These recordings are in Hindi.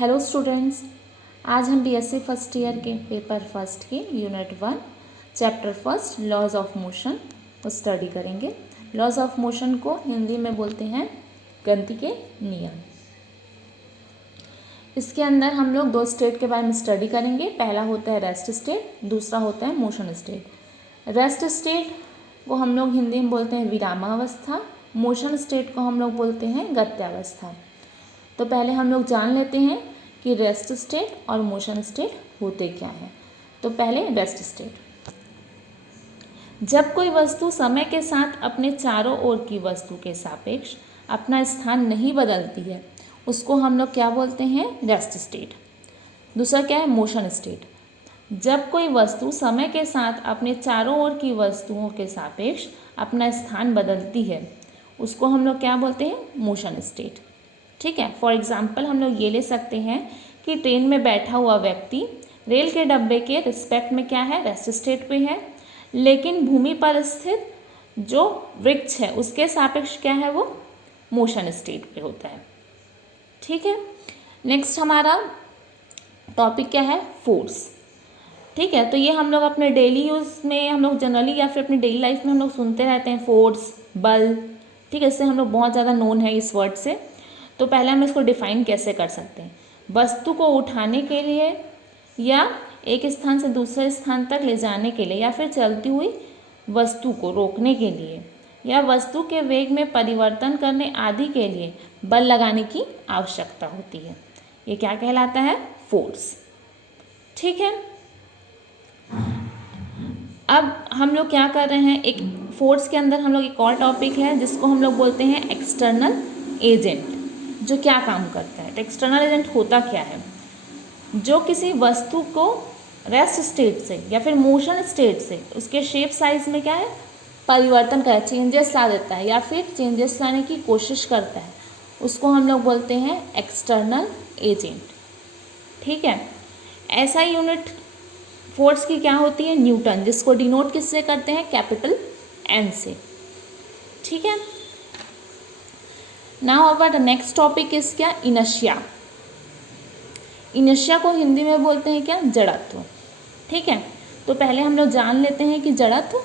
हेलो स्टूडेंट्स, आज हम बीएससी फर्स्ट ईयर के पेपर फर्स्ट के unit 1 chapter first laws of motion को स्टडी करेंगे। लॉज ऑफ मोशन को हिंदी में बोलते हैं गति के नियम। इसके अंदर हम लोग दो स्टेट के बारे में स्टडी करेंगे। पहला होता है रेस्ट स्टेट, दूसरा होता है मोशन स्टेट। रेस्ट स्टेट को हम लोग हिंदी में बोलते हैं विरामावस्था, मोशन स्टेट को हम लोग बोलते हैं गत्यावस्था। तो पहले हम लोग जान लेते हैं कि रेस्ट स्टेट और मोशन स्टेट होते क्या हैं। तो पहले रेस्ट स्टेट। जब कोई वस्तु समय के साथ अपने चारों ओर की वस्तु के सापेक्ष अपना स्थान नहीं बदलती है, उसको हम लोग क्या बोलते हैं? Rest state. दूसरा क्या है? Motion state. जब कोई वस्तु समय के साथ अपने चारों ओर की वस्तुओं के सापेक्ष अपना स्थान बदलती है, उसको हम लोग क्या बोलते हैं? Motion state. ठीक है। फॉर एग्जाम्पल हम लोग ये ले सकते हैं कि ट्रेन में बैठा हुआ व्यक्ति रेल के डब्बे के रिस्पेक्ट में क्या है? रेस्ट स्टेट पे है, लेकिन भूमि पर स्थित जो वृक्ष है उसके सापेक्ष क्या है? वो मोशन स्टेट पे होता है। ठीक है। नेक्स्ट हमारा टॉपिक क्या है? फोर्स। ठीक है। तो ये हम लोग अपने डेली यूज़ में हम लोग जनरली या फिर अपनी डेली लाइफ में हम लोग सुनते रहते हैं, फोर्स, बल। ठीक है। इससे हम लोग बहुत ज़्यादा नोन है इस वर्ड से। तो पहले हम इसको डिफाइन कैसे कर सकते हैं? वस्तु को उठाने के लिए या एक स्थान से दूसरे स्थान तक ले जाने के लिए या फिर चलती हुई वस्तु को रोकने के लिए या वस्तु के वेग में परिवर्तन करने आदि के लिए बल लगाने की आवश्यकता होती है। ये क्या कहलाता है? फोर्स। ठीक है। अब हम लोग क्या कर रहे हैं, एक फोर्स के अंदर हम लोग एक और टॉपिक है जिसको हम लोग बोलते हैं एक्सटर्नल एजेंट, जो क्या काम करता है। तो एक्सटर्नल एजेंट होता क्या है? जो किसी वस्तु को रेस्ट स्टेट से या फिर मोशन स्टेट से उसके शेप साइज में क्या है? परिवर्तन करता है, चेंजेस ला देता है या फिर चेंजेस लाने की कोशिश करता है, उसको हम लोग बोलते हैं एक्सटर्नल एजेंट। ठीक है। ऐसा यूनिट फोर्स की क्या होती है? न्यूटन, जिसको डिनोट किससे करते हैं? कैपिटल एन से। ठीक है। Now our the next topic is क्या? इनर्शिया। इनर्शिया को हिंदी में बोलते हैं क्या? जड़त्व। ठीक है। तो पहले हम लोग जान लेते हैं कि जड़त्व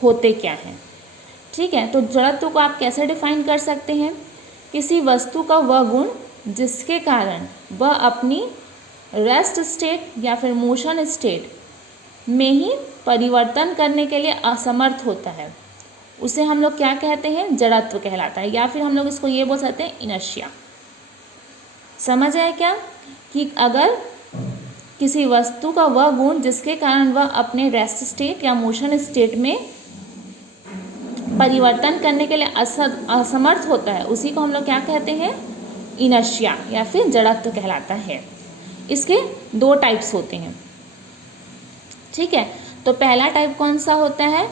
होते क्या हैं। ठीक है। तो जड़त्व को आप कैसे डिफाइन कर सकते हैं? किसी वस्तु का वह गुण जिसके कारण वह अपनी रेस्ट स्टेट या फिर मोशन स्टेट में ही परिवर्तन करने के लिए असमर्थ होता है, उसे हम लोग क्या कहते हैं? जड़त्व कहलाता है। या फिर हम लोग इसको ये बोल सकते हैं इनर्शिया। समझ आए क्या? कि अगर किसी वस्तु का वह गुण जिसके कारण वह अपने रेस्ट स्टेट या मोशन स्टेट में परिवर्तन करने के लिए असमर्थ होता है, उसी को हम लोग क्या कहते हैं? इनर्शिया या फिर जड़त्व कहलाता है। इसके दो टाइप्स होते हैं। ठीक है। तो पहला टाइप कौन सा होता है?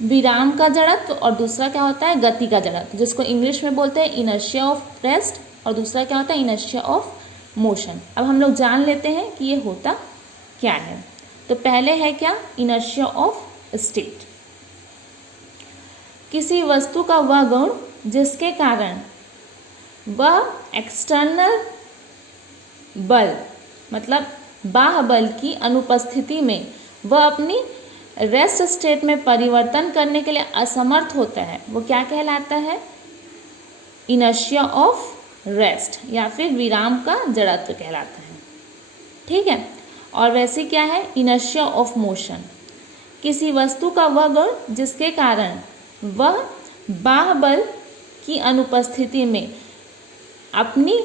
विराम का जड़त्व, और दूसरा क्या होता है? गति का जड़त्व, जिसको इंग्लिश में बोलते हैं इनर्शिया ऑफ रेस्ट, और दूसरा क्या होता है? Inertia of motion. अब हम लोग जान लेते हैं कि ये होता क्या है। तो पहले है क्या? Inertia of state. किसी वस्तु का वह गुण जिसके कारण वह एक्सटर्नल बल मतलब बाह्य बल की अनुपस्थिति में वह अपनी रेस्ट स्टेट में परिवर्तन करने के लिए असमर्थ होता है, वो क्या कहलाता है? इनर्शिया ऑफ रेस्ट या फिर विराम का जड़त्व कहलाता है। ठीक है। और वैसे क्या है? Inertia of motion. किसी वस्तु का वह गुण जिसके कारण वह बाह्य बल की अनुपस्थिति में अपनी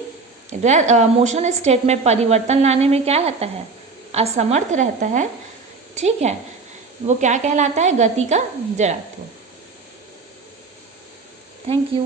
मोशन स्टेट में परिवर्तन लाने में क्या रहता है? असमर्थ रहता है। ठीक है। वो क्या कहलाता है? गति का जड़त्व। Thank you.